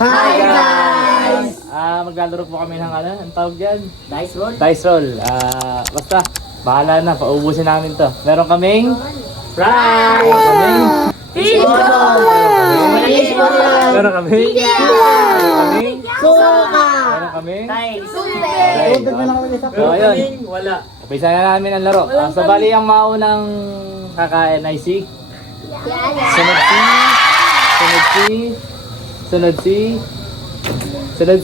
Hi guys! Maglalaro po kami ng ano, ang tawag dyan? Dice roll? Dice roll. Basta, bahala na, paubusin namin to. Meron kaming Fries! meron kaming Fishball! meron kaming meron kaming Suka! meron kaming Super! So, ayun. Wala. Umpisa na namin ang laro. So, bali ang maunang kakain ay si Sunod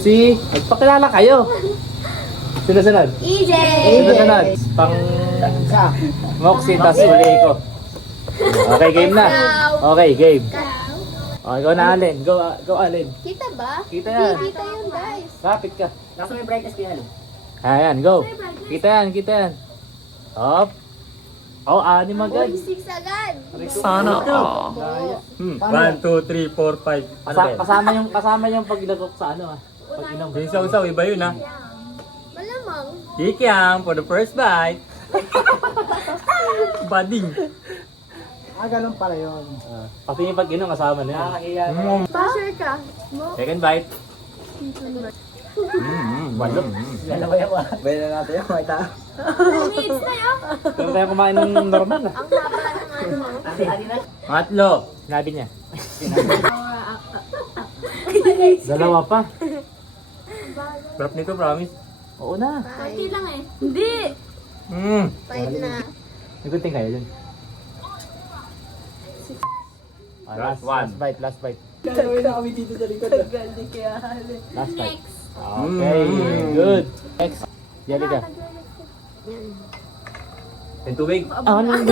si magpakilala kayo. Sunod. EJ! Sunod. Pang Moxie, tas uli ko. Okay, game na. Okay, game. Okay, go na Alin. Go Alin. Kita ba? Kita yan. Kita yun guys. Lapit ka. Nasa may brightness kaya Ayan, go. Kita yan. Up. Oh, anim agad. 6 agad. Sana all. 1, 2, 3, 4, 5. Ano ba yan? Kasama yung paglagok sa ano pag-inom. Yung saw-saw, iba yun ha. Malamang. Kikiam for the first bite. Bading. ganun pala yun. Pati yung pag-inom kasama na yan. Basher ka. Second bite. Balok. Dalawa yan ba? Pwede na natin yung makita. 2 minutes na yun. Pero tayo kumain ng normal Ang haba ng ano. Matlo. Sinabi niya. Dalawa pa. Sarap nito, promise. Oo na. Konti lang eh. Hindi. 5 na. Nagunting kayo dun. Last one. Last bite. Dalawa na kami dito sa likod. Last bite. Okay, good. Next. Jelly ka. Yung tubig. Ano yun?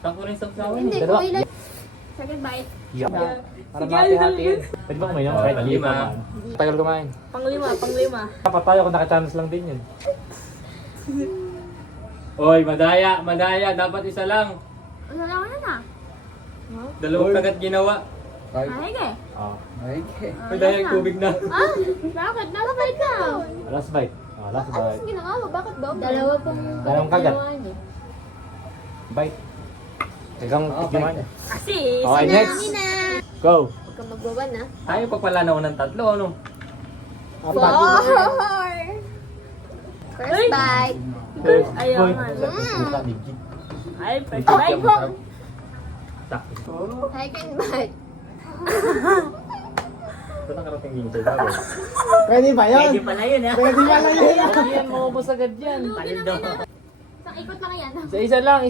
Saan ko rin saw-sawin? Hindi, Dalawa. kumain lang. Second bite. Yeah. Para mati-hatiin. Pwede ba kumain yung kahit hindi pa man? Tagal kumain. Panglima. Dapat tayo kung nakachance lang din yun. Oy, madaya. Dapat isa lang. Ano lang yan ah? Dalawang kagat ginawa. Ay, ke. Oh. Okay. Madaya yung tubig na. Ah? Bakit? Last bite na. Last bite. Last bite. Ginawa mo? Bakit daw? Dalawa pong Dalawang kagat. Bite. Ikaw kumain. Kasi, Okay, next. Go. Huwag kang magbaban ah. Tayo pa pala na unang tatlo, ano? 4. First bite. Ayaw Ay, first bite mo. Sakto. Second bite. Ito nakarating din sa bago. Pwede ba yun? Pwede pala yun, ha? Pwede pala yun. Hindi yan, maubos agad yan. Isang ikot lang yan. Isa lang.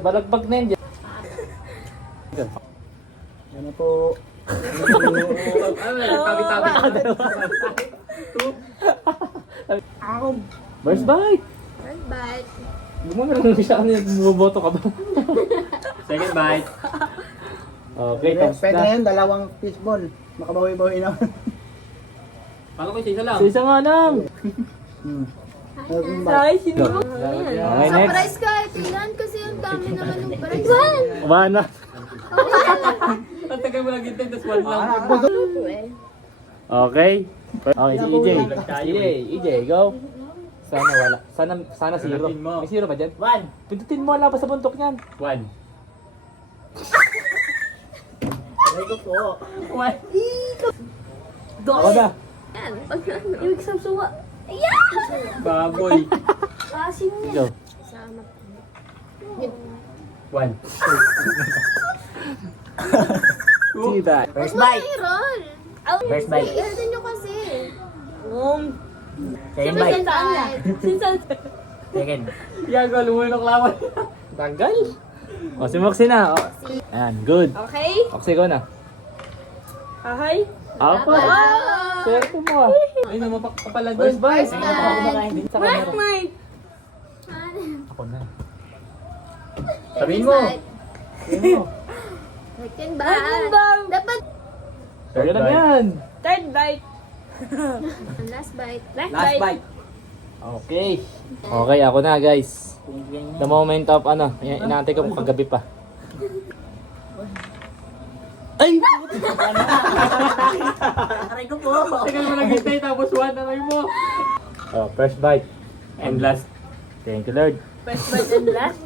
Balagbag na yan. Yan na po. Tabi-tabi. First bite. First bite. Hindi mo na lang siya ano yan. Buboto ka ba? Second bite. Okay, tapos Pwede na. yan, dalawang fishball. Makabawi-bawi na. Paano ko isa lang? Isa nga lang. Sino? Okay, next. Surprise ka. Tingnan kasi ang dami naman ng prize. One. Ang tagal mo lang hintay, tas one lang. Okay. Okay, si EJ, go. Sana wala. Sana zero. Pindutin mo. May zero ba dyan? One. Pindutin mo, wala pa sa buntok niyan. One. One. Ako na. Yan. Ibig sabihin. Ayan! Baboy. Asim Go. niya. Sama. One. See that. First Huwag bite. mo i-roll. First bite. I-roll nyo kasi. Second Second bite. bite. Second. Yago, lumunok lawan. Tagal. O, si Moxie na. O. Ayan, good. Okay? Moxie, go na. Ahay. Apa? Swerte mo ah. Ay, namapakapala First doon. bite. First bite. Sa camera. Mike. Ako na. Sabihin mo. Second bite. Dapat Kaya lang yan. third bite. Last bite. Last bite. Okay. Okay, ako na guys. The moment of ano, inaantay ko kagabi pa. Ay! Aray ko po. Tagal mo lang hintay, tapos one, aray mo. Oh, first bite. And last. Thank you, Lord. First bite and last.